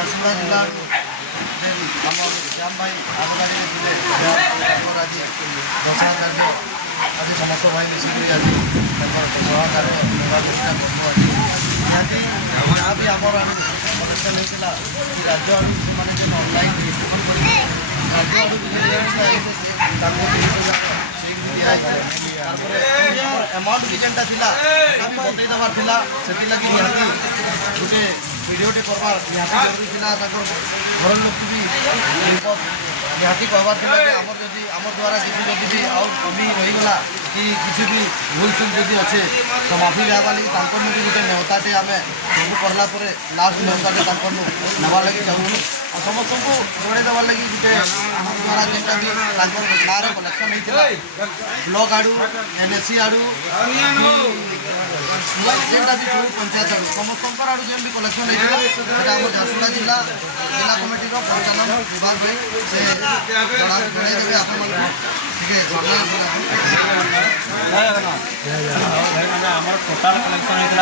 ଝାରସୁଗୁଡ଼ା ଜିଲ୍ଲା ଆମର ଶ୍ୟାମ ଭାଇ ଆଗଧାଡ଼ିରେ ଥିଲେ ତାଙ୍କର ଆଜି ଦଶହରା କାର୍ଯ୍ୟ ଆଜି ସମସ୍ତ ଭାଇ ମିଶିକରି ଆଜି ତାଙ୍କର ଦଶହରା କାର୍ଯ୍ୟ ନିର୍ବାଚନଟା କରିବୁ ଆଜି ନିହାତି ଯାହା ବି ଆମର ଆମେ କଲେକ୍ସନ୍ ହେଇଥିଲା କି ରାଜ୍ୟ ଆଡ଼ୁ ସେମାନେ ଯେନ୍ ଅନଲାଇନ୍ ରେଜିଷ୍ଟ୍ରେସନ୍ କରିବେ ରାଜ୍ୟ ଆଡ଼ୁ ତାଙ୍କୁ 30,000 ଚେକ୍ ବି ଦିଆହେଇଥିଲା ତାପରେ ଆମାଉଣ୍ଟ ବି ଯେନ୍ଟା ଥିଲା ସେଟା ବି ବତେଇ ଦେବାର ଥିଲା ସେଥିଲାଗି ନିହାତି ଗୋଟେ ଭିଡ଼ିଓଟେ କରବାର୍ ନିହାତି ଜରୁରୀ ଥିଲା ତାଙ୍କର ଘର ଲୋକ ବି ନିହାତି କହିବାର ଥିଲା ଯେ ଆମର ଯଦି ଆମ ଦ୍ୱାରା କିଛି ଯଦି ବି ଆଉ କମି ରହିଗଲା କି କିଛି ବି ଭୁଲ ଚୁକ୍ ଯଦି ଅଛେ ତ ମାଫି ଚାହେବାର୍ ଲାଗି ତାଙ୍କର ବି ଗୋଟେ ନେଉତାଟେ ଆମେ ସବୁ କଲା ପରେ ଲାଷ୍ଟ ନେଉତାଟେ ତାଙ୍କର ନେବାର୍ ଲାଗି ଚାହୁଁଛୁ ଆଉ ସମସ୍ତଙ୍କୁ ଜଣେଇ ଦେବାର୍ ଲାଗି ଗୋଟେ ଆମ ଦ୍ୱାରା ଯେନ୍ଟା ବି ତାଙ୍କର ନାଁରେ କଲେକ୍ସନ୍ ହେଇଥିଲା ବ୍ଲକ୍ ଆଡ଼ୁ NSC ଆଡ଼ୁ ଯେନ୍ଟା ବି ସବୁ ପଞ୍ଚାୟତ ଆଡ଼ୁ ସମସ୍ତଙ୍କର ଆଡ଼ୁ ଯେନ୍ ବି କଲେକ୍ସନ୍ ହେଇଥିଲା ସେଟା ଆମର ଝାରସୁଗୁଡ଼ା ଜିଲ୍ଲା କମିଟିର ପରିଚାଳନା ବିଭାଗରେ ସେ ଜଣାଇ ଦେବେ ଆପଣମାନଙ୍କୁ ଟିକେ ଆମର ଟୋଟାଲ କଲେକ୍ସନ୍ ହେଇଥିଲା